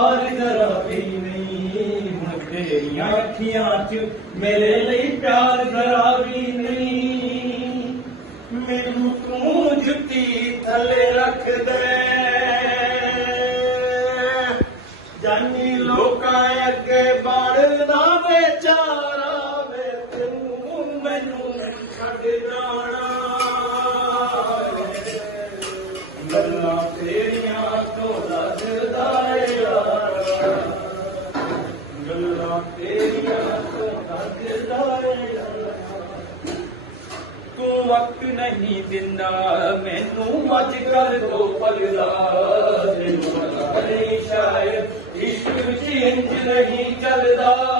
ਪਾਰ ਕਰਾ ਵੀ ਨਹੀਂ ਹੁਣ ਤੇਰੀਆਂ ਅੱਖੀਆਂ 'ਚ ਮੇਰੇ ਲਈ ਪਿਆਰ ਕਰਾ ਵੀ ਨਹੀਂ। ਮੈਨੂੰ ਤੂੰ ਜੁੱਤੀ ਥੱਲੇ ਰੱਖ ਦੇ। ਜਾਨੀ ਲੋਕਾਂ ਅੱਗੇ ਬੜਨਾ ਵਿਚਾਰਾ ਵੇ, ਤੂੰ ਮੈਨੂੰ ਛੱਡ ਜਾਣਾ। ਗੱਲਾਂ ਤੇਰੀਆਂ ਤੋਂ ਲੱਗਦਾ वक्त नहीं दिना मैनू अज कल तो पलदा शायद इश्क इंज नहीं चलता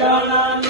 Shivanand.